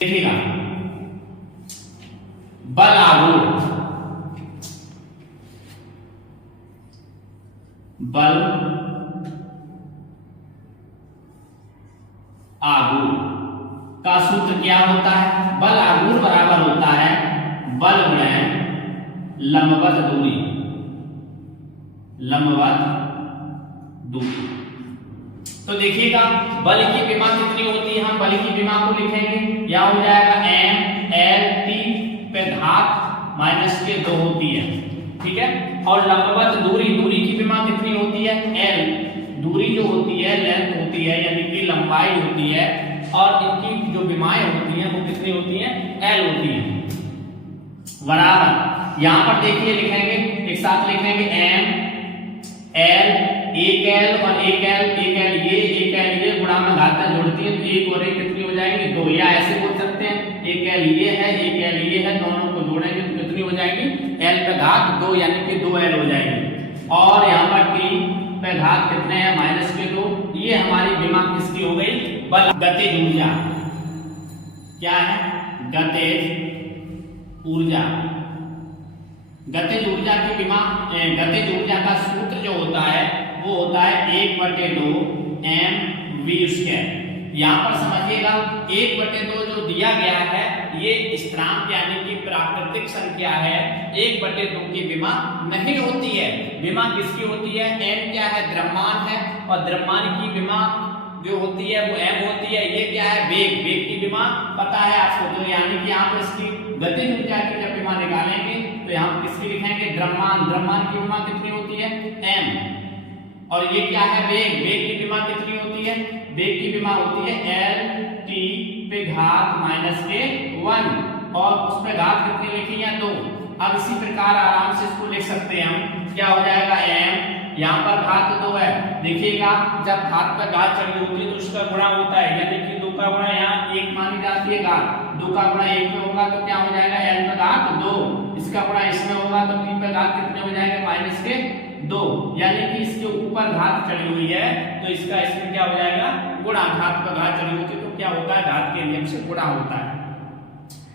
देखिएगा बल आघूर्ण, बल आघूर्ण का सूत्र क्या होता है? बल आघूर्ण बराबर होता है बल गुणन लंबवत दूरी, लंबवत दूरी। तो देखिएगा बल की विमा कितनी होती है, हम बल की विमा को लिखेंगे, या हो जाएगा m l t पे घात माइनस के 2 होती है, ठीक है। और लंबवत दूरी, दूरी की विमा कितनी होती है? l, दूरी जो होती है लेंथ होती है, यानी कि लंबाई होती है, और इनकी जो विमाएं होती हैं वो कितनी होती हैं? l होती है, बराबर। यहां पर देखिए लिखेंगे, एक साथ लिखेंगे m l, एक l और एक l, ये गुणा में घातें जोड़ती है तो एक और एक कितनी हो जाएंगी? 2, या ऐसे बोल सकते हैं एक l ये है, एक l ये है, दोनों को जोड़ेंगे तो कितनी हो जाएंगी? l पे घात 2, यानी कि 2l हो जाएगी। और यहाँ पर t पे घात कितने हैं? माइनस के 2। ये हमारी विमा किसकी हो गई? बल। गतिज ऊर्जा क्या है? गतिज ऊर्जा, गतिज ऊर्जा की विमा, गतिज ऊर्जा का सूत्र जो होता है वो होता है 1/2 mv²। यहाँ पर समझिएगा 1/2 जो दिया गया है ये स्थिरांक यानी कि प्राकृतिक संख्या है, 1/2 की विमा नहीं होती है। विमा किसकी होती है? m क्या है? द्रव्यमान है, और द्रव्यमान की विमा जो होती है वो m होती है। ये क्या है? वेग, वेग की विमा पता है आपको, तो यानी कि यहाँ पर इसकी गतिज ऊर्जा की जब विमा निकालेंगे तो यहाँ पर किसकी लिखेंगे? द्रव्यमान, द्रव्यमान की विमा कितनी होती है? m। और ये क्या है? वेग, वेग की विमा कितनी होती है? वेग की विमा होती है l t पे घात माइनस के 1, और उस पे घात कितनी लिखी है? 2। अब इसी प्रकार आराम से इसको लिख सकते हैं हम, क्या हो जाएगा? m, यहाँ पर घात 2 है, देखिएगा जब घात पर घात चढ़ी होती है तो उसका गुणा होता है, यानी कि 2 का गुणा यहाँ 1 मानी जाती है घात, 2 का गुणा 1 में होगा तो क्या हो जाएगा? l पे घात 2, इसका गुणा इसमें होगा तो t पे घात कितने हो जाएगा? माइनस के 2, यानी कि इसके ऊपर घात चढ़ी हुई है तो इसका इसमें क्या हो जाएगा? गुणा। घात पर घात चढ़ी होती है तो क्या होता है? घात के नियम से गुणा होता है,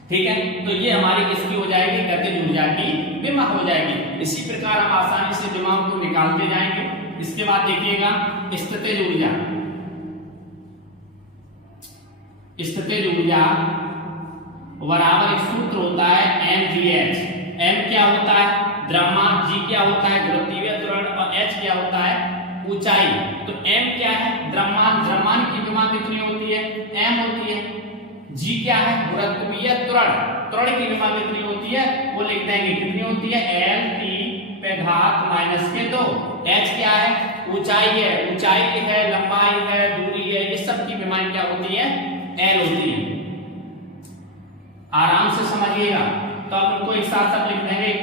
ठीक है। तो ये हमारी किसकी हो जाएगी? गतिज ऊर्जा की विमा हो जाएगी। इसी प्रकार हम आसानी से विमाओं को निकालते जाएंगे। इसके बाद देखिएगा स्थितिज ऊर्जा, स्थितिज ऊर्जा बराबर एक सूत्र होता है mgh। m क्या होता है? द्रव्यमान, g क्या होता है? गुरुत्वीय त्वरण, और h क्या होता है? ऊंचाई। तो m क्या है? द्रव्यमान, द्रव्यमान की विमा कितनी होती है? m होती है। g क्या है? गुरुत्वीय त्वरण, त्वरण की विमा कितनी होती है? वो लिख देंगे, कितनी होती है? l t पे घात माइनस के 2। h क्या है? ऊंचाई है, ऊंचाई है, लंबाई है, दूरी है, ये सब की विमाएं क्या होती है? l होती है। आराम से समझिएगा, तो आप उनको एक साथ सब लिख देंगे,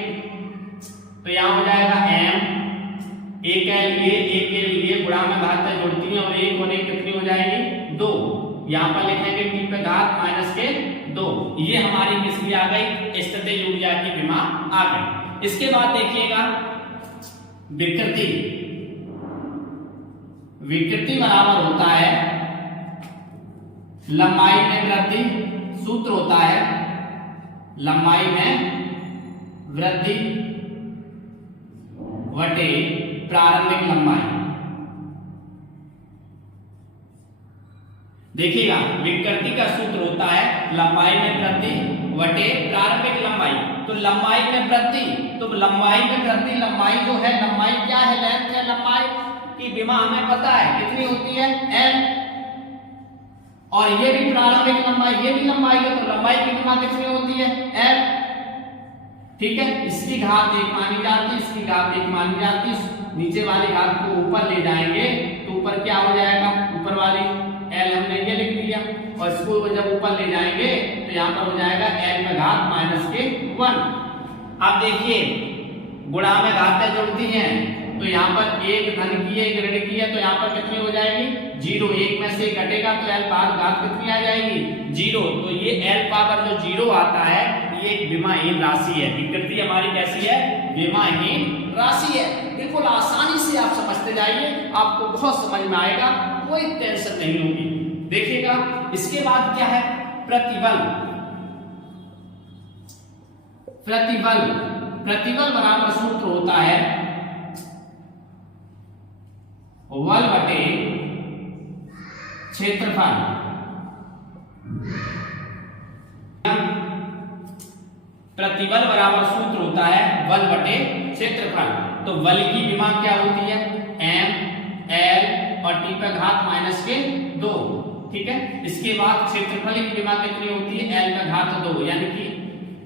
तो यहाँ हो जाएगा m, एक l ये गुणा में घातें जोड़ती हैं, और एक और एक कितनी हो जाएगी? 2। यहाँ पर लिखेंगे t पे घात माइनस के 2। ये हमारी किसकी आ गई? स्थितिज ऊर्जा की विमा आ गई। इसके बाद देखिएगा विकृति, विकृति बराबर होता है लंबाई में वृद्धि, सूत्र होता है लंबाई में वृद्धि वटे प्रारंभिक लंबाई। देखिएगा विकृति का सूत्र होता है लंबाई में वृद्धि वटे प्रारंभिक लंबाई। तो लंबाई में वृद्धि, तो लंबाई में वृद्धि, लंबाई जो है, लंबाई क्या है? लेंथ है, लंबाई की विमा हमें पता है कितनी होती है? l। और ये भी प्रारंभिक लंबाई, ये भी लंबाई है, तो लंबाई की विमा कितनी होती है? l, ठीक है। इसकी घात 1 मानी जाती है, इसकी घात 1 मानी जाती है, नीचे वाली घात को ऊपर ले जाएंगे तो ऊपर क्या हो जाएगा? ऊपर वाली l हमने ये लिख दिया, और इसको जब ऊपर ले जाएंगे तो यहाँ पर हो जाएगा l पे घात माइनस के 1। अब देखिए गुणा में घातें जुड़ती हैं, तो यहाँ पर एक धन की है, एक ऋण की है, तो यहाँ पर कितनी हो जाएगी? 0। 1 में से घटेगा तो l पावर घात कितनी आ जाएगी? 0। तो ये l पावर जो 0 आता है ये एक विमाहीन राशि है। विकृति हमारी कैसी है? विमाहीन राशि है। बिल्कुल आसानी से आप समझते जाइए, आपको बहुत समझ में आएगा, कोई टेंशन नहीं होगी। देखिएगा इसके बाद क्या है? प्रतिबल। प्रतिबल प्रतिबल बराबर सूत्र होता है बल बटे क्षेत्रफल। प्रतिबल बराबर सूत्र होता है बल बटे क्षेत्रफल। तो बल की विमा क्या होती है, m l और t का घात माइनस के 2, ठीक है। इसके बाद क्षेत्रफल की विमा कितनी होती है, l का घात 2, यानी कि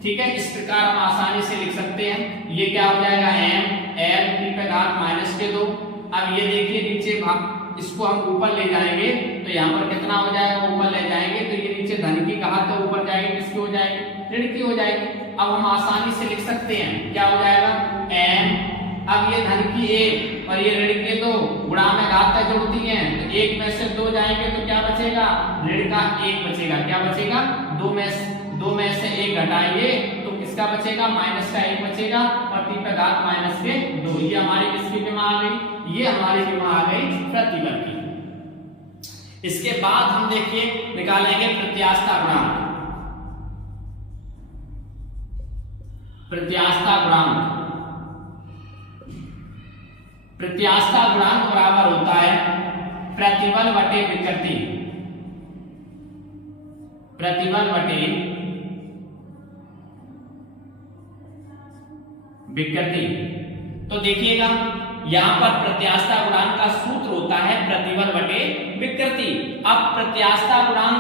ठीक है। इस प्रकार हम आसानी से लिख सकते हैं, ये क्या हो जाएगा m l t का घात माइनस के 2। अब ये देखिए नीचे भाग, इसको हम ऊपर ले जाएंगे तो यहाँ पर कितना हो जाएगा, ऊपर ले जाएंगे तो ये नीचे धन की घात तो ऊपर जाएगी, किसकी हो जाएगी, ऋण की हो जाएगी। अब हम आसानी से लिख सकते हैं, क्या हो जाएगा m, अब ये धन की 1 और ये ऋण के 2 गुणा में घात जुड़ती हैं, तो 1 में से 2 जाएंगे तो क्या बचेगा, ऋण का 1 बचेगा। क्या बचेगा, 2 में से 1 घटाएंगे तो किसका बचेगा, माइनस का 1 बचेगा और t का घात माइनस के 2। ये हमारी किसकी विमा आ गई, ये हमारी विमा आ गई प्रतिबल की। इसके बाद हम देखिए निकालेंगे प्रत्यास्थता गुणांक। प्रत्यास्थता गुणांक, प्रत्यास्थता गुणांक बराबर होता है प्रतिबल बटे विकृति। प्रतिबल बटे विकृति। तो देखिएगा यहां पर प्रत्यास्थता गुणांक का सूत्र होता है प्रतिबल बटे विकृति। अब प्रत्यास्थता गुणांक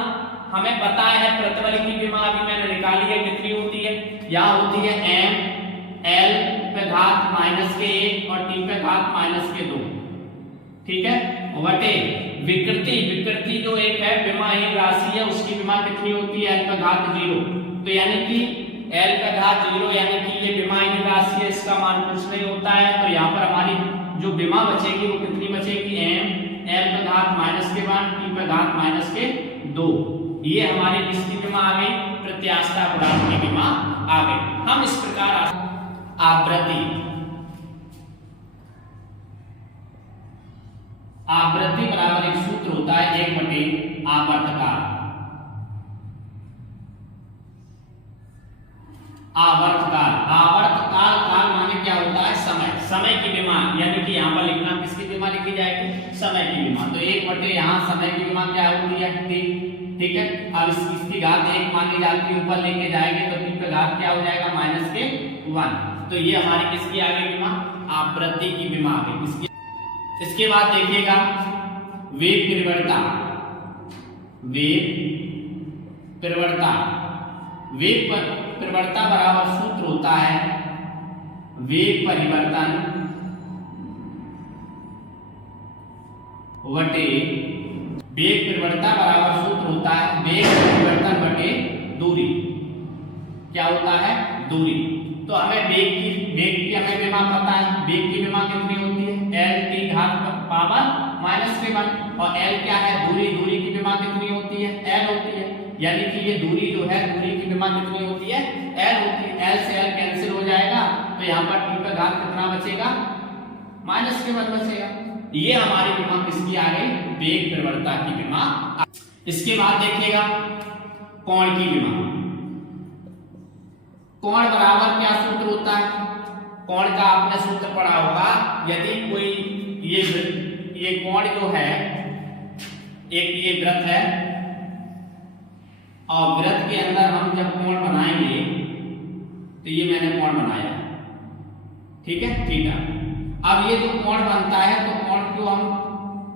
हमें पता है, प्रतिबल की विमा अभी मैंने निकाली है, कितनी होती है, यहां होती है m l पे घात माइनस के 1 और t पे घात माइनस के 2, ठीक है, बटे विकृति। विकृति जो एक है विमाहीन राशि है, उसकी विमा कितनी होती है, l पे घात 0। तो यानी कि l पे घात 0 यानी कि ये विमाहीन राशि है, इसका मान कुछ नहीं होता है। तो यहाँ पर हमारी जो विमा बचेगी वो कितनी बचेगी, m l पे घात माइनस के 1 t पे घात माइनस के 2। ये हमारी किसकी विमा आ गई, प्रत्यास्थता गुणांक की विमा आ गई। हम इस प्रकार आवृत्ति, आवृत्ति बराबर एक सूत्र होता है 1 बटे आवर्तकाल। आवर्तकाल, आवर्तकाल काल माने क्या होता है, समय। समय की विमा, यानी कि यहाँ पर लिखना किसकी विमा लिखी जाएगी, समय की विमा। तो 1 बटे यहाँ समय की विमा क्या होती है, t, ठीक है। अब इसकी घात 1 मानी जाती है, ऊपर लेके जाएंगे तो t का घात क्या हो जाएगा, माइनस के 1। तो ये हमारी किसकी आ गई विमा, आवृत्ति की विमा आ गई इसकी। इसके बाद देखिएगा वेग परिवर्तन। वेग परिवर्तन, वेग परिवर्तन बराबर सूत्र होता है वेग परिवर्तन बटे, वेग परिवर्तन बराबर सूत्र होता है वेग परिवर्तन बटे दूरी। क्या होता है, दूरी। तो हमें वेग की हमें विमा पता है, वेग की विमा कितनी होती है, l t घात पावर माइनस के 1। और l क्या है, दूरी। दूरी की विमा कितनी होती है, l होती है। यानी कि ये दूरी जो है, दूरी की विमा कितनी होती है, l होती है। l से l कैंसिल हो जाएगा तो यहाँ पर t का घात कितना बचेगा, माइनस के 1 बचेगा। ये हमारी विमा किसकी आ गई, वेग परिवर्तन की विमा। इसके बाद देखिएगा कोण की विमा। कोण बराबर क्या सूत्र होता है, कोण का आपने सूत्र पढ़ा होगा। यदि कोई ये कोण जो है, एक ये वृत्त है और वृत्त के अंदर हम जब कोण बनाएंगे तो ये मैंने कोण बनाया, ठीक है, ठीक है। अब ये जो कोण बनता है तो कोण को हम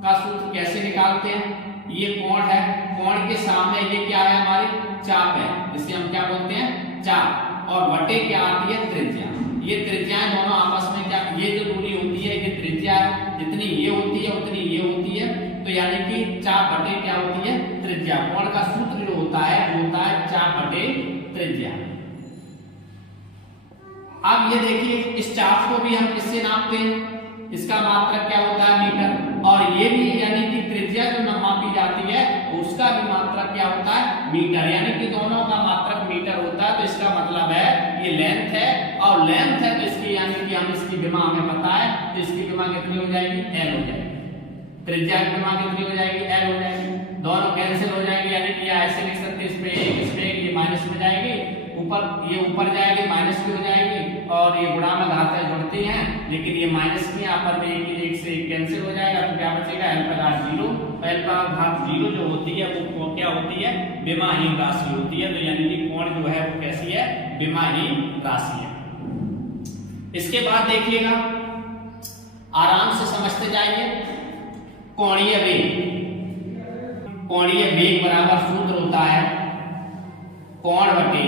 का सूत्र कैसे निकालते हैं, ये कोण है, कोण के सामने ये क्या है, हमारी चाप है, जिसे हम क्या बोलते हैं, चाप। और बटे क्या आती है, त्रिज्या। ये त्रिज्याएं दोनों आपस में क्या, ये जो दूरी होती है ये त्रिज्या है, जितनी ये होती है उतनी ये होती है। तो यानी कि चाप बटे क्या होती है, त्रिज्या। कोण का सूत्र जो होता है वो होता है चाप बटे त्रिज्या। अब ये देखिए इस चाप को भी हम किससे नापते हैं, इसका मात्रक क्या होता है, मीटर। और ये भी यानी कि त्रिज्या जो मापी जाती है उसका भी मात्रक क्या होता है, मीटर। यानी कि दोनों का मात्रक मीटर होता है। तो इसका मतलब है ये लेंथ है और लेंथ है तो इसकी यानी कि हम इसकी विमा हमें पता है, तो इसकी विमा कितनी हो जाएगी, l हो जाएगी। त्रिज्या की विमा कितनी हो जाएगी, l हो जाएगी। दोनों कैंसिल हो जाएंगे, यानी कि ऐसे लिख सकते हैं, इस पे एक ये माइनस में जाएगी, ऊपर ये ऊपर जाएगी माइनस की हो जाएगी, और ये गुणा में घातें जुड़ती हैं लेकिन ये माइनस की यहाँ पर में एक से एक कैंसिल हो जाएगा, तो क्या बचेगा l पर घात 0। l पर घात 0 जो होती है वो क्या होती है, विमाहीन राशि होती है, तो यानी कि कोण जो है वो कैसी है, विमाहीन राशि है। इसके बाद देखिएगा, आराम से समझते जाइए, कोणीय वेग। कोणीय वेग बराबर सूत्र होता है कोण बटे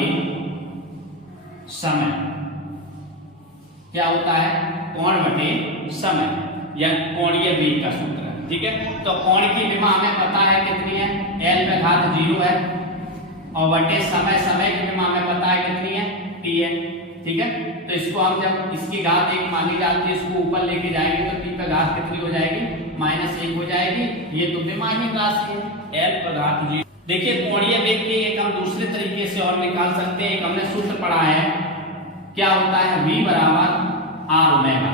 समय। क्या होता है, कोण बटे समय, यह कोणीय वेग का सूत्र है। ठीक है, तो कोण की विमा हमें पता है कितनी है, l पे घात 0 है, और बटे समय, समय की विमा हमें पता है कितनी है, t है। ठीक है, तो इसको हम जब इसकी घात 1 मानी जाती है, इसको ऊपर लेके जाएंगे तो t पे घात कितनी हो जाएगी, -1 हो जाएगी। ये तो विमाहीन राशि है, l पे घात 0। देखिए, कोणीय वेग के एक हम दूसरे तरीके से और निकाल सकते हैं। एक हमने सूत्र पढ़ा है, क्या होता है, v बराबर r ओमेगा।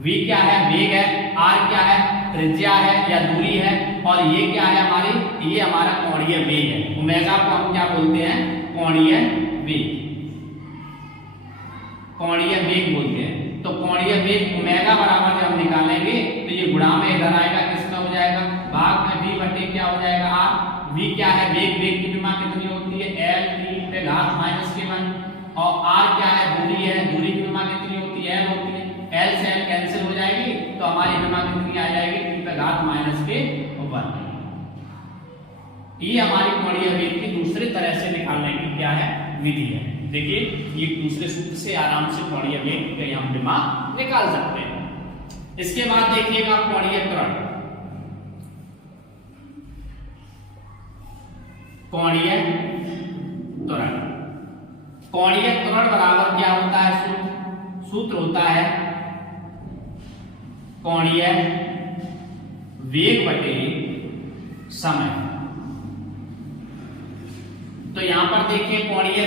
v क्या है, वेग है, r क्या है, त्रिज्या है या दूरी है, और ये क्या है हमारी, ये हमारा कोणीय वेग है। ओमेगा को हम क्या बोलते हैं, कोणीय वेग, कोणीय वेग बोलते हैं। तो कोणीय वेग ओमेगा बराबर जब हम निकालेंगे तो ये गुणा में इधर आएगा, किसमें हो जाएगा, भाग में v बटे क्या हो जाएगा, r। v क्या है, वेग, वेग की विमा कितनी होती है, l t पे घात -1, और r क्या है, दूरी है, दूरी की विमा कितनी होती है, l होती है। l से l कैंसिल हो जाएगी तो हमारी विमा कितनी आ जाएगी, t पे घात -1। ये हमारी कोणीय वेग की दूसरे तरह से निकालने की क्या है, विधि है। देखिए, ये दूसरे सूत्र से आराम से कोणीय वेग का हम विमा निकाल सकते हैं। इसके बाद देखिएगा कोणीय त्वरण। कोणीय त्वरण, कोणीय त्वरण बराबर क्या होता है, सूत्र होता है कोणीय वेग बटे समय। तो यहां पर देखिए, कोणीय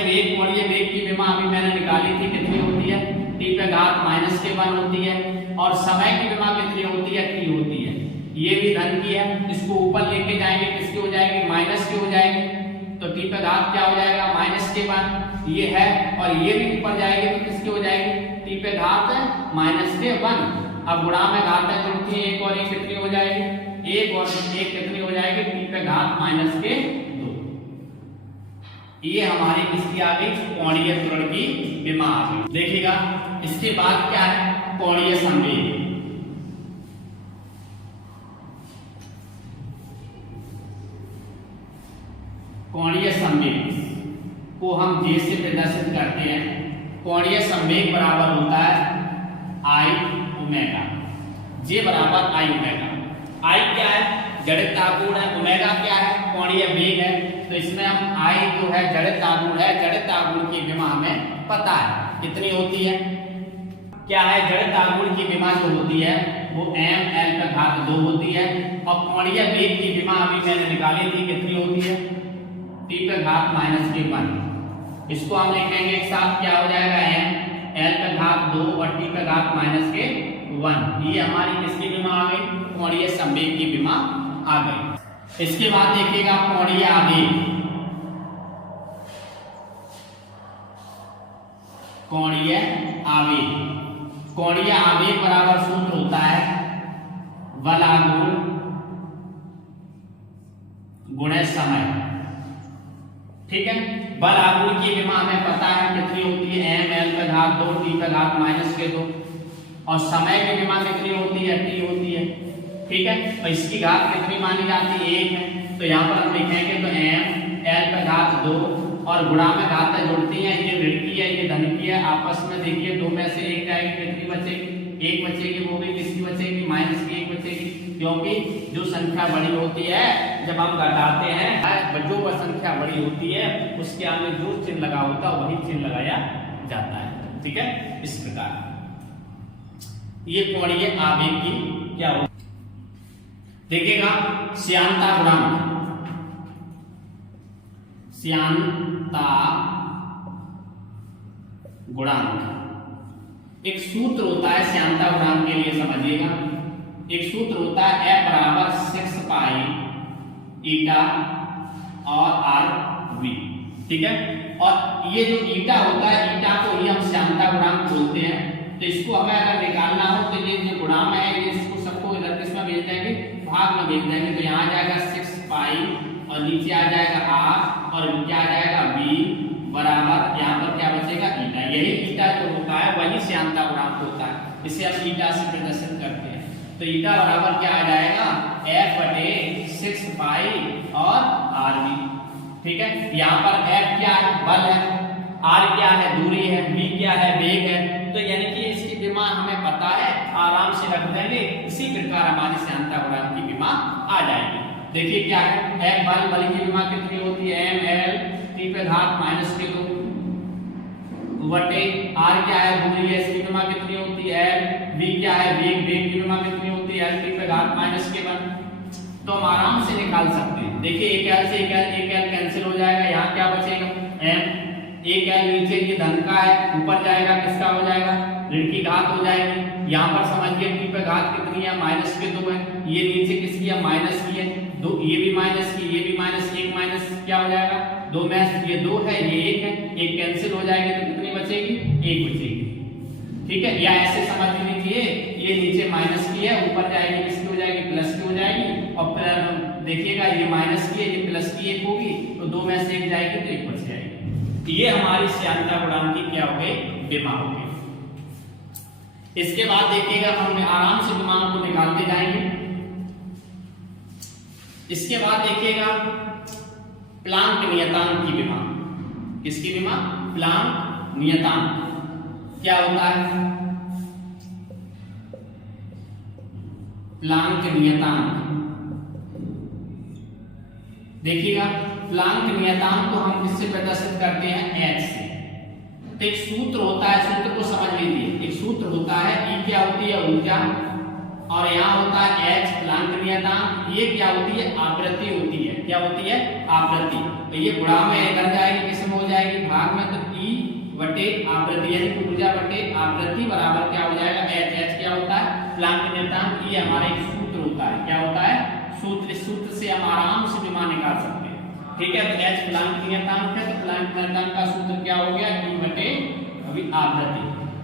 वेग की विमा अभी मैंने निकाली थी, कितनी होती है, t पे घात -1 होती है, और समय की विमा कितनी होती है, t होती है। ये भी धन की है, इसको ऊपर लेके जाएंगे, किसकी हो जाएगी, माइनस की हो जाएगी, तो t पे घात क्या हो जाएगा, -1 ये है, और ये भी ऊपर जाएगी तो किसकी हो जाएगी, t पे घात -1। अब गुणा में घातें जुड़ती हैं, एक और एक कितनी हो जाएगी, एक और एक कितनी हो जाएगी, t पे घात -2। ये हमारी किसकी आ गई, कोणीय त्वरण की विमा आ गई। देखिएगा, इसके बाद क्या है, कोणीय संवेग। कोणीय संवेग को हम j से प्रदर्शित करते हैं। कोणीय संवेग बराबर होता है I ओमेगा, j बराबर I ओमेगा। I क्या है, जड़ित आघूर्ण है, ओमेगा क्या है, कोणीय वेग है। तो इसमें हम I जो है जड़ित आघूर्ण है, जड़ित आघूर्ण की विमा हमें पता है कितनी होती है, क्या है, जड़ित आघूर्ण की विमा जो होती है वो m l पे घात 2 होती है, और कोणीय वेग की विमा अभी मैंने निकाली थी, कितनी होती है, t पे घात -1। इसको हम लिखेंगे एक साथ, क्या हो जाएगा, m l पे घात 2 और t पे घात -1। ये हमारी किसकी विमा आ गई, कोणीय संवेग की विमा आ गई। इसके बाद देखिएगा कोणीय आवेग। कोणीय आवेग, कोणीय आवेग बराबर सूत्र होता है बल आघूर्ण गुणे समय। ठीक है, बल आघूर्ण की विमा हमें पता है कितनी होती है, m l पे घात 2 t पे घात -2, और समय की विमा कितनी होती है, t होती है। ठीक है, और इसकी घात कितनी मानी जाती है, 1 है। तो यहाँ पर हम लिखेंगे तो m l पे घात 2, और गुणा में घातें जुड़ती हैं, ये ऋण की है, ये धन की है, आपस में देखिए 2 में से 1 जाएगी, कितनी बचेगी, 1 बचेगी, वो भी किसकी बचेगी, माइनस की 1 बचेगी, क्योंकि जो संख्या बड़ी होती है जब हम घटाते हैं, जो वह संख्या बड़ी होती है उसके आगे जो चिन्ह लगा होता है वही चिन्ह लगाया जाता है। ठीक है, इस प्रकार ये कोणीय आवेग की क्या हो। देखिएगा, श्यानता गुणांक, श्यानता गुणांक एक सूत्र होता है श्यानता गुणांक के लिए, समझिएगा। एक सूत्र होता है F बराबर 6 पाई ईटा और आर वी, ठीक है। और ये जो ईटा होता है, ईटा को ही हम श्यानता गुणांक बोलते हैं। तो इसको हमें अगर निकालना हो तो ये जो गुणांक है ये इसको सबको इधर किसमें भेज देंगे, भाग में भेज देंगे। तो यहाँ आ जाएगा 6 पाई और नीचे आ जाएगा आर और क्या आ जाएगा बी बराबर यहाँ पर क्या बचेगा ईटा। यही ईटा जो होता है वही श्यानता गुणांक होता है, इसे हम ईटा से प्रदर्शित करते हैं। तो ईटा बराबर क्या आ जाएगा F बटे 6 पाई और आर बी, ठीक है। यहाँ पर F क्या है, बल है, R क्या है, दूरी है, B क्या है, वेग है। तो यानी कि इसकी विमा हमें पता है, आराम से रख देंगे। इसी प्रकार हमारी श्यानता गुणांक की विमा आ जाएगी। देखिए क्या है, F बल की विमा कितनी होती है, ml t पे घात -2 बटे R क्या है, दूरी है, इसकी विमा कितनी होती है L, V क्या है, वेग की विमा कितनी होती है L t पे घात -1। तो हम आराम से निकाल सकते हैं। देखिए एक L से एक L कैंसिल हो जाएगा, यहाँ क्या बचेगा m, एक L नीचे ये धन का है, ऊपर जाएगा किसका हो जाएगा, ऋण की घात हो जाएगी। यहाँ पर समझिए t पे घात कितनी है, -2 है, ये नीचे किसकी है, माइनस की है, दो ये भी माइनस की, ये भी माइनस, एक माइनस क्या हो जाएगा, 2 में ये 2 है, ये 1 है, एक कैंसिल हो जाएगी तो कितनी बचेगी, 1 बचेगी, ठीक है। या ऐसे समझ लीजिए ये नीचे माइनस की है, ऊपर जाएगी किसकी हो जाएगी, प्लस की हो जाएगी। और फिर देखिएगा ये माइनस की है, ये प्लस की 1 होगी, तो 2 में से 1 जाएगी तो 1 बच जाएगी। ये हमारी श्यानता गुणांक की क्या हो गई, विमा हो गई। इसके बाद देखिएगा हम आराम से विमा को निकालते जाएंगे। इसके बाद देखिएगा प्लांक नियतांक की विमा। किसकी विमा, प्लांक नियतांक क्या होता है, प्लांक नियतांक। देखिएगा प्लांक नियतांक को हम किससे प्रदर्शित करते हैं, h से। तो एक सूत्र होता है, सूत्र को समझ लीजिए। एक सूत्र होता है, E क्या होती है, ऊर्जा, और यहाँ होता है h प्लांक नियतांक। ये क्या होती है, आवृत्ति होती है। क्या होती है, आवृत्ति। तो ये गुणा में इधर जाएगी, किसमें हो जाएगी, भाग में। तो E बटे आवृत्ति यानी ऊर्जा बटे आवृत्ति बराबर क्या हो जाएगा, h क्या होता है, प्लांक नियतांक। ये हमारा एक सूत्र होता है। क्या होता है, सूत्र। इस सूत्र से हम आराम से विमा निकाल सकते हैं, ठीक है। तो h प्लांक नियतांक है, तो प्लांक नियतांक का सूत्र क्या हो गया, E बटे आवृत्ति,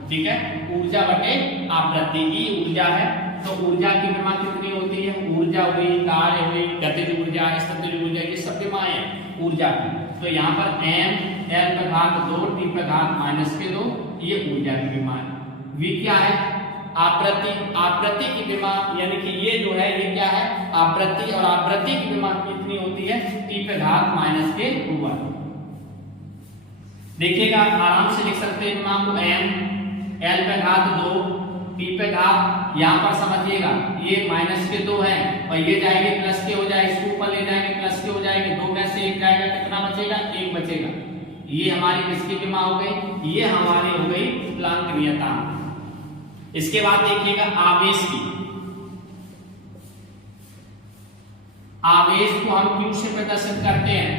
ठीक है। ऊर्जा बटे आवृत्ति, E ऊर्जा है, तो ऊर्जा की विमा कितनी होती है, ऊर्जा हुई, कार्य हुई, गतिज ऊर्जा, स्थितिज ऊर्जा, ये सब विमाएं हैं ऊर्जा की। तो यहाँ पर m l पे घात 2 t पे घात -2 ये ऊर्जा की विमा है। v क्या है, आवृत्ति। आवृत्ति की विमा यानी कि ये जो है ये क्या है, आवृत्ति, और आवृत्ति की विमा कितनी होती है, t पे घात -1। देखिएगा आराम से लिख सकते हैं विमा को, m l पे घात 2 t पे घात, यहाँ पर समझिएगा ये -2 है और ये जाएगी प्लस के हो जाएगी, इसको ऊपर ले जाएंगे प्लस के हो जाएगी, 2 में से 1 जाएगा, कितना बचेगा, 1 बचेगा। ये हमारी किसकी विमा हो गई, ये हमारी हो गई प्लांक नियतांक। इसके बाद देखिएगा आवेश की। आवेश को हम Q से प्रदर्शित करते हैं,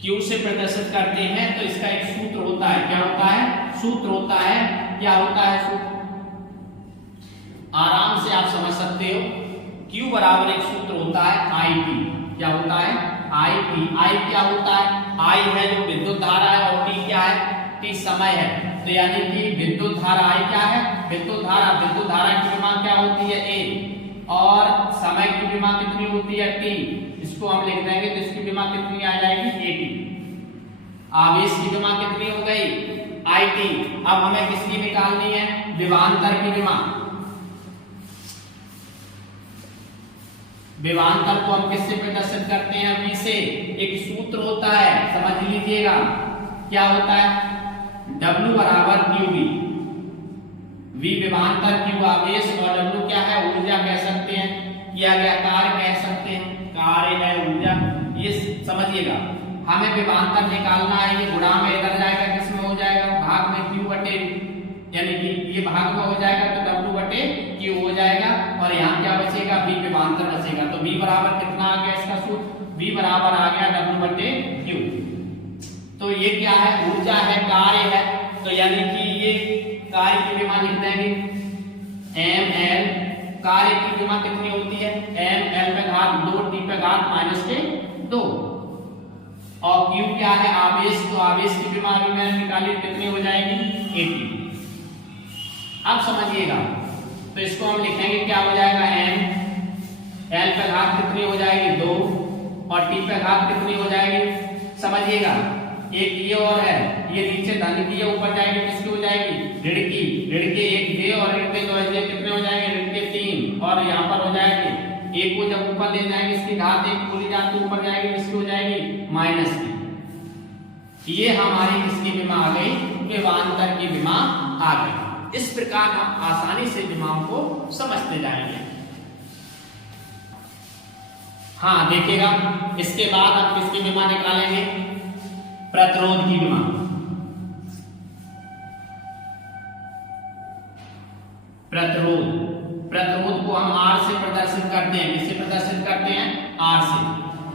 Q से प्रदर्शित करते हैं। तो इसका एक सूत्र होता है, क्या होता है, सूत्र होता है, क्या होता है सूत्र, आराम से आप समझ सकते हो। Q बराबर एक सूत्र होता है IT। क्या होता है, IT। I क्या होता है, I है जो विद्युत धारा है, और T क्या है, T समय है। तो यानी कि विद्युत धारा I क्या है, विद्युत धारा। विद्युत धारा की विमा क्या होती है, A, और समय की विमा कितनी होती है, T। इसको हम लिख देंगे तो इसकी विमा कितनी आ जाएगी, AT। आवेश की विमा कितनी हो गई, IT। अब हमें किसकी निकालनी है, विभवांतर की विमा। विभवांतर को हम किससे प्रदर्शित करते हैं, V से। एक सूत्र होता है, समझ लीजिएगा, क्या होता है, W बराबर QV। V विभवांतर, Q आवेश, और W क्या है, ऊर्जा कह सकते हैं, किया गया कार्य कह सकते हैं, कार्य है ऊर्जा। ये समझिएगा, हमें विभवांतर निकालना है। ये गुणा में इधर जाएगा, किसमें हो जाएगा, भाग में Q बटे, यानी कि ये भाग में हो जाएगा तो W बटे Q हो जाएगा, और यहाँ क्या बचेगा, V विभवांतर बचेगा। तो V बराबर कितना आ गया, इसका सूत्र V बराबर आ गया W बटे Q। तो ये क्या है, ऊर्जा है, कार्य है, तो यानी कि ये कार्य की विमा लिख देंगे ml कार्य की विमा कितनी होती है, m l पे घात 2 t पे घात -2। और q क्या है, आवेश, तो आवेश की विमा भी मैंने निकाली, कितनी हो जाएगी 80। अब समझिएगा, तो इसको हम लिखेंगे क्या हो जाएगा, m l पे घात कितनी हो जाएगी 2 और t पे घात कितनी हो जाएगी, समझिएगा। एक ये और है, ये नीचे धन की है, ऊपर जाएगी किसकी हो जाएगी, ऋण की। ऋण के एक j और ऋण के 2 j कितने हो जाएंगे, ऋण के 3 और यहाँ पर हो जाएंगे, एक को जब ऊपर ले जाएंगे इसकी घात एक पूरी जाती ऊपर जाएगी, किसकी हो जाएगी माइनस की। ये हमारी किसकी विमा आ गई, विभवांतर की विमा आ गई। इस प्रकार हम आसानी से विमाओं को समझते जाएंगे। हाँ देखिएगा, इसके बाद हम किसकी विमा निकालेंगे, प्रतिरोध की विमा। प्रतिरोध को हम R से प्रदर्शित करते हैं, किससे प्रदर्शित करते हैं, R से।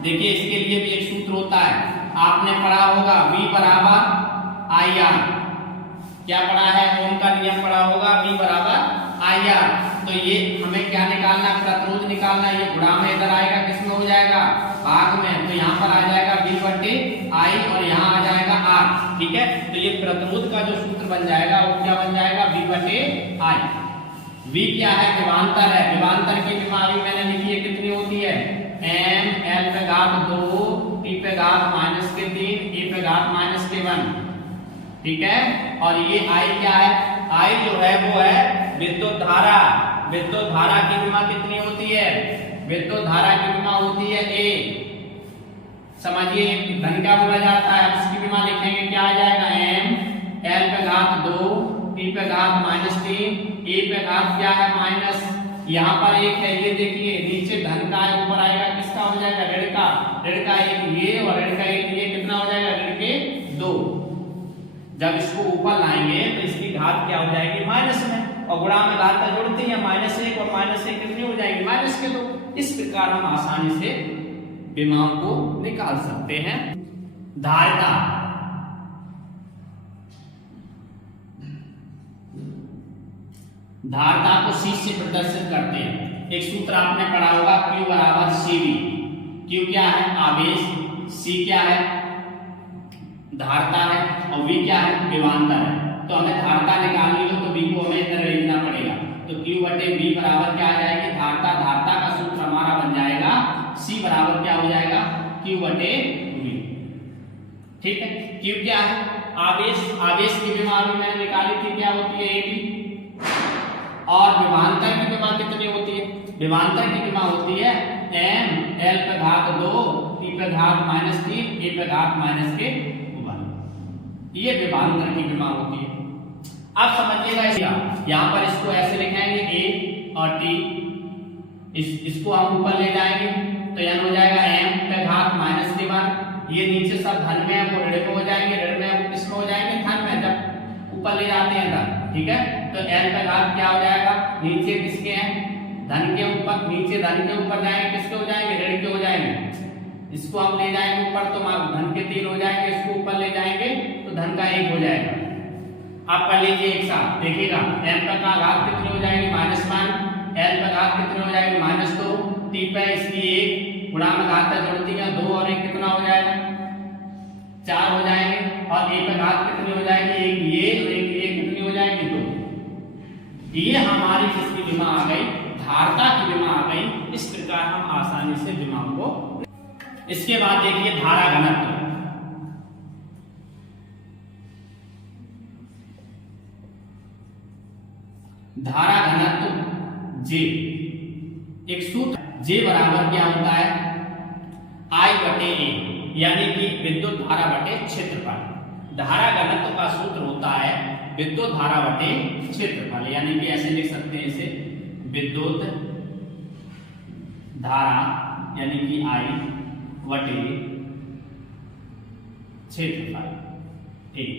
देखिए इसके लिए भी एक सूत्र होता है, आपने पढ़ा होगा V बराबर IR। क्या पढ़ा है, ओम का नियम पढ़ा होगा, V बराबर IR। तो ये हमें क्या निकालना, प्रतिरोध निकालना। ये गुणा में इधर आएगा, किसमें हो जाएगा, भाग में, तो यहाँ पर आ जाएगा V बटे I और यहाँ आ जाएगा R। ठीक है, तो ये प्रतिरोध का जो सूत्र बन जाएगा वो क्या बन जाएगा, V बटे I। V क्या है, विभवांतर है। विभवांतर की विमा भी मैंने लिखी है, कितनी होती है, m l पे घात 2 t पे घात -3 e पे घात -1। ठीक है, और ये I क्या है, I जो है वो है विद्युत धारा। विद्युत धारा की विमा कितनी होती है, विद्युत धारा की विमा होती है A। समझिए धन क्या बोला जाता है, अब इसकी विमा लिखेंगे, क्या आ जाएगा, m l पे घात 2 t पे घात -3 e पे घात क्या है माइनस, यहाँ पर एक है, ये देखिए नीचे धन का है, ऊपर आएगा किसका हो जाएगा, ऋण का। ऋण का एक ये और ऋण का एक ये, कितना हो जाएगा, ऋण के 2। जब इसको ऊपर लाएंगे तो इसकी घात क्या हो जाएगी, माइनस में, और गुणा में घात जोड़ते हैं, -1 और -1 कितनी हो जाएगी, -2। इस प्रकार हम आसानी से विमाओं को निकाल सकते हैं। धारिता, धारिता को C से प्रदर्शित करते हैं। एक सूत्र आपने पढ़ा होगा, Q बराबर CV। Q क्या है, आवेश, C क्या है, धारिता है, और V क्या है, विभवांतर है। तो हमें धारिता निकालनी हो तो V को हमें इधर लिखना पड़ेगा, तो Q बटे V बराबर क्या आ जाएगी, धारिता। धारिता का सूत्र हमारा बन जाएगा C बराबर क्या हो जाएगा, Q बटे V। ठीक है, Q क्या है, आवेश। आवेश की विमा भी मैंने निकाली थी, क्या होती है, 80। और विभवांतर की विमा कितनी होती है, विभवांतर की विमा होती है m l पे घात 2 t पे घात -3 e पे घात -1। ये विभवांतर की विमा होती है। अब समझिएगा, यहाँ पर इसको ऐसे लिखेंगे a और t, इसको हम ऊपर ले जाएंगे तो n हो जाएगा m पे घात -1। ये नीचे सब धन में है, वो ऋण में हो जाएंगे, ऋण में वो किसमें हो जाएंगे, धन में, जब ऊपर ले जाते हैं धन। ठीक है, तो n पे घात क्या हो जाएगा, नीचे किसके हैं, धन के ऊपर, नीचे धन के ऊपर जाएंगे, किसके हो जाएंगे, ऋण के हो जाएंगे। इसको हम ले जाएंगे ऊपर तो धन के 3 हो जाएंगे, इसको ऊपर ले जाएंगे तो धन का 1 हो जाएगा। आप कर लीजिए एक साथ, देखिएगा m पे घात कितनी हो जाएगी, -1, l पे घात कितनी हो जाएगी, -2, t पे इसकी 1, गुणा में घात जोड़ती है 2 और 1 कितना हो जाएगा, 4 हो जाएंगे, और a पे घात कितनी हो जाएगी, एक ये और एक ये, कितनी हो जाएगी, 2। ये हमारी किसकी विमा आ गई, धारिता की विमा आ गई। इस प्रकार हम आसानी से विमा को। इसके बाद देखिए धारा घनत्व। धारा घनत्व J, एक सूत्र J बराबर क्या होता है, I बटे A, यानी कि विद्युत धारा बटे क्षेत्रफल। धारा घनत्व का सूत्र होता है विद्युत धारा बटे क्षेत्रफल, यानी कि ऐसे लिख सकते हैं इसे, विद्युत धारा यानी कि I बटे क्षेत्रफल। ठीक,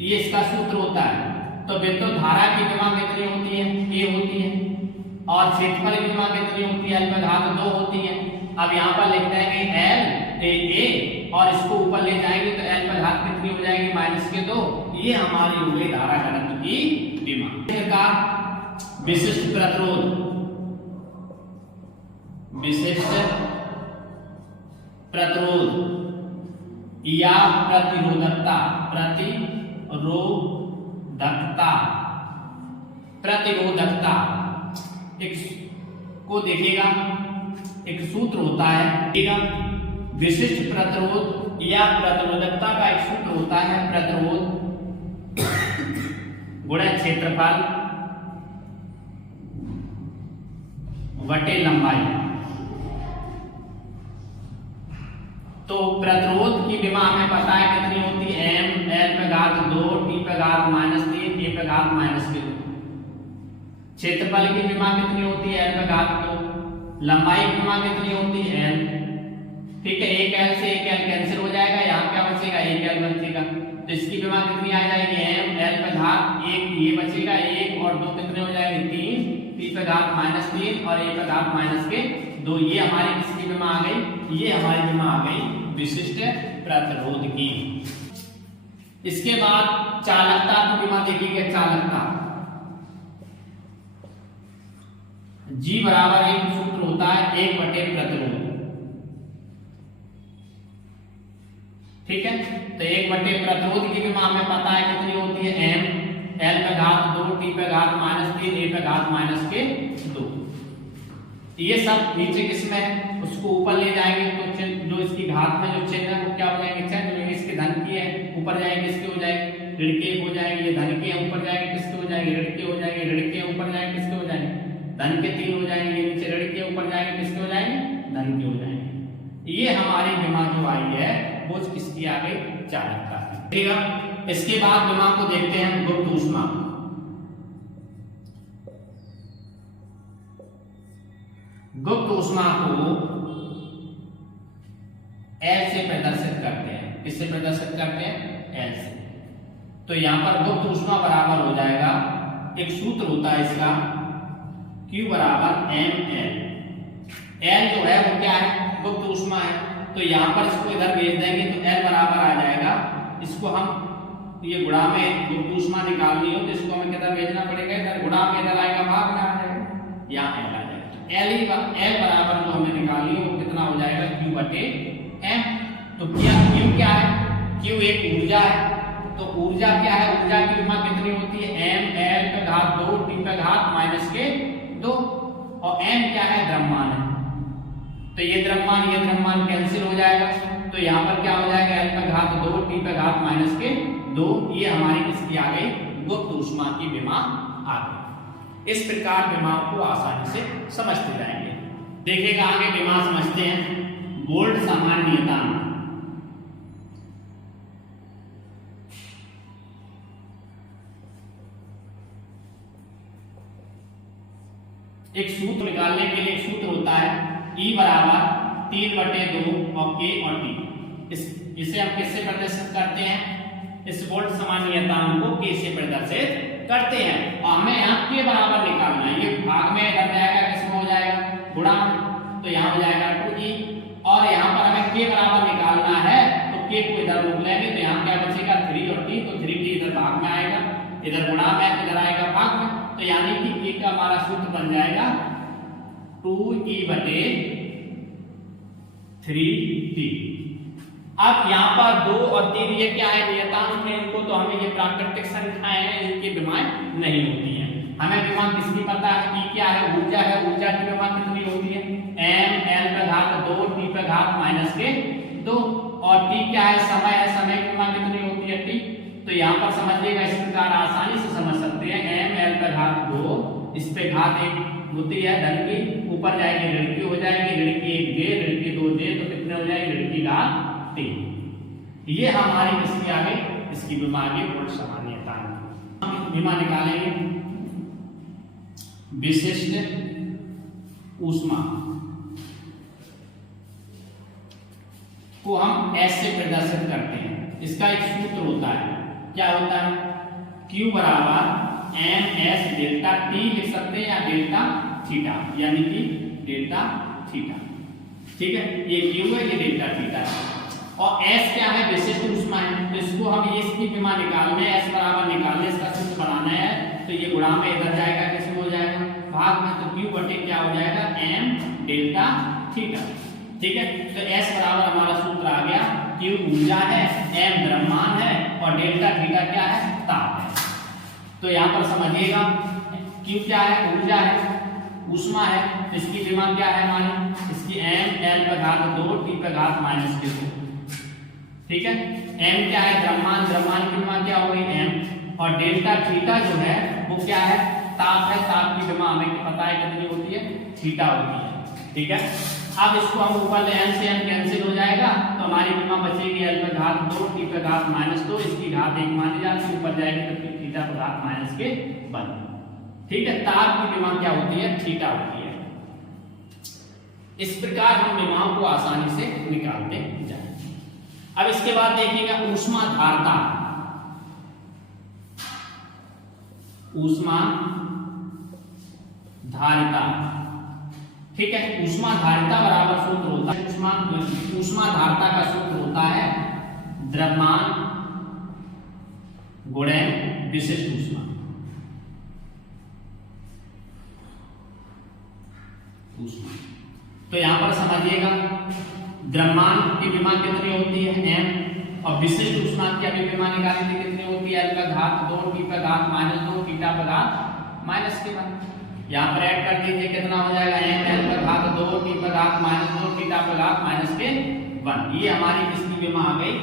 ये इसका सूत्र होता है। तो विद्युत धारा की विमा कितनी होती है, A होती है, और क्षेत्रफल की विमा कितनी होती है, L पे घात 2 होती है। अब यहाँ पर लिख देंगे L A, और इसको ऊपर ले जाएंगे तो L पे घात कितनी हो जाएगी, -2। ये हमारी हो गई धारा घनत्व की विमा। विशिष्ट प्रतिरोध, विशिष्ट प्रतिरोध या प्रतिरोधकता, प्रतिरोधकता एक को देखिएगा, एक सूत्र होता है, विशिष्ट प्रतिरोध या प्रतिरोधकता का एक सूत्र होता है, प्रतिरोध गुणा क्षेत्रफल बटे लंबाई। तो प्रतिरोध की विमा हमें पता है कितनी होती है, m l पे घात 2 t पे घात -3 a पे घात -2। क्षेत्रफल की विमा कितनी होती है, l पे घात 2। लंबाई की विमा कितनी होती है, l। ठीक है, एक l से एक l कैंसिल हो जाएगा, यहाँ क्या बचेगा, एक l बचेगा। तो इसकी विमा कितनी आ जाएगी, m l पे घात 1 ये बचेगा, 1 और 2 कितने हो जाएंगे, 3 t पे घात -3 और a पे घात -2। ये हमारी किसकी विमा आ गई, ये हमारी विमा आ गई विशिष्ट प्रतिरोध की। इसके बाद चालकता की विमा देखिए, चालकता G बराबर एक सूत्र होता है 1 बटे प्रतिरोध। ठीक है, तो 1 बटे प्रतिरोध की विमा हमें पता है कितनी होती है, m l पे घात 2 t पे घात -3 a पे घात -2। ये सब नीचे किसमें है, उसको ऊपर ले जाएंगे तो जो इसकी घात में जो चिन्ह है वो क्या हो जाएंगे, चिन्ह जो इसके धन की है ऊपर जाएंगे, किसके हो जाएंगे, ऋण के हो जाएंगे। ये धन के ऊपर जाएंगे, किसके हो जाएंगे, ऋण के हो जाएंगे। ऋण के ऊपर जाएंगे, किसके हो जाएंगे, धन के 3 हो जाएंगे। नीचे ऋण के ऊपर जाएंगे, किसके हो जाएंगे, धन के हो जाएंगे। ये हमारी विमा जो आई है वो किसकी आ गई, चालकता की। ठीक है, इसके बाद विमा को देखते हैं गुप्त ऊष्मा। गुप्त ऊष्मा को L से प्रदर्शित करते हैं, किससे प्रदर्शित करते हैं, L से। तो यहां पर गुप्त ऊष्मा बराबर हो जाएगा, एक सूत्र होता है इसका Q बराबर mL। L जो है वो क्या है, गुप्त ऊष्मा है। तो यहां पर इसको इधर भेज देंगे तो L बराबर आ जाएगा, इसको हम ये गुणा में गुप्त ऊष्मा निकालनी हो तो इसको हमें किधर भेजना पड़ेगा, इधर गुणा में इधर आएगा, भाग में आ जाएगा, यहाँ L आ जाएगा। L बराबर जो हमें निकालनी है वो कितना हो जाएगा, Q बटे m। तो Q क्या है, Q एक ऊर्जा है। तो ऊर्जा क्या है, ऊर्जा की विमा कितनी होती है, m l पे घात 2 t पे घात -2 और m क्या है, द्रव्यमान है। तो ये द्रव्यमान कैंसिल हो जाएगा, तो यहाँ पर क्या हो जाएगा, l पे घात 2 t पे घात -2। ये हमारी किसकी आ गई, गुप्त ऊष्मा की विमा आ गई। इस प्रकार विमा को आसानी से समझते जाएंगे। देखिएगा आगे विमा समझते हैं, बोल्ट सामान्यतांक। एक सूत्र निकालने के लिए एक सूत्र होता है E बराबर 3/2 और K और T। इसे हम किससे प्रदर्शित करते हैं, इस बोल्ट सामान्यतांक को K से प्रदर्शित करते हैं। और हमें यहाँ K बराबर निकालना है, ये भाग में इधर जाएगा, किसमें हो जाएगा, गुणा, तो यहाँ हो जाएगा 2E। और यहाँ पर हमें K बराबर निकालना है तो K को इधर रोक लेंगे, तो यहाँ क्या बचेगा, 3 और T। तो 3T इधर भाग में आएगा, इधर गुणा में, इधर आएगा भाग में। तो यानी कि K का हमारा सूत्र बन जाएगा 2E बटे 3T। अब यहाँ पर 2 और 3 ये क्या है, नियतांक है इनको, तो हमें ये प्राकृतिक संख्याएं हैं, इनकी विमाएं नहीं होती हैं। हमें विमा किसकी पता है, E क्या है, ऊर्जा है। ऊर्जा की विमा कितनी होती है, m l पे घात 2 t पे घात -2। और T क्या है, समय है। समय की विमा कितनी होती है, T। तो यहाँ पर समझिएगा, इस प्रकार आसानी से समझ सकते हैं, m l पे घात 2, इस पे घात 1 होती है धन की, ऊपर जाएगी ऋण की हो जाएगी, ऋण की 1 दे, ऋण की 2 दे, तो कितने हो जाएगी, ऋण की घात 3। ये हमारी किसकी आ गई, इसकी विमा आ गई बोल्ट सामान्यतांक। विमा निकालेंगे, विशिष्ट ऊष्मा को हम S से प्रदर्शित करते हैं। इसका एक सूत्र होता है, क्या होता है, Q बराबर ms डेल्टा T लिख सकते हैं या डेल्टा थीटा, यानी कि डेल्टा थीटा। ठीक है, ये Q है, ये डेल्टा थीटा है। और S क्या है, विशिष्ट ऊष्मा है। तो इसको हम इसकी विमा निकालने, S बराबर निकालने, इसका सूत्र बनाना है। तो ये गुणा में इधर जाएगा, किसमें हो जाएगा, भाग में, तो Q बटे क्या हो जाएगा, m डेल्टा थीटा। ठीक है, तो S बराबर हमारा सूत्र आ गया, Q ऊर्जा है, m द्रव्यमान है और डेल्टा थीटा क्या है, ताप है। तो यहाँ पर समझिएगा Q क्या है, ऊर्जा है, ऊष्मा है, तो इसकी विमा क्या है हमारी, इसकी m l पे घात 2 t पे घात माइनस के 2। ठीक है, m क्या है, द्रव्यमान, द्रव्यमान की विमा क्या हो गई m, और डेल्टा थीटा जो है वो क्या है, ताप है, ताप की विमा हमें पता है कितनी होती है, थीटा होती है। ठीक है, अब इसको हम ऊपर ले m से m कैंसिल हो जाएगा, तो हमारी विमा बचेगी l पे घात 2 t पे घात माइनस 2, इसकी घात 1 मानी जाती है, ऊपर जाएगी तो फिर थीटा पे घात माइनस के 1। ठीक है, ताप की विमा क्या होती है, थीटा होती है। इस प्रकार हम विमाओं को आसानी से निकालते जाएंगे। अब इसके बाद देखिएगा ऊष्मा धारता, ऊष्मा धारिता। ठीक है, ऊष्मा धारिता बराबर सूत्र होता है, ऊष्मा धारिता का सूत्र होता है द्रव्यमान गुणे विशिष्ट ऊष्मा। तो यहां पर समझिएगा द्रव्यमान की विमा कितनी होती है, m, और विशिष्ट ऊष्मा की अभी विमा निकाली थी कितनी होती है, l का घात 2 t पे घात माइनस 2 थीटा पे घात माइनस के 1। यहाँ पर ऐड कर दीजिए, कितना हो जाएगा, m l का घात 2 t पे घात माइनस 2 थीटा पे घात माइनस के 1। ये हमारी किसकी विमा आ गई,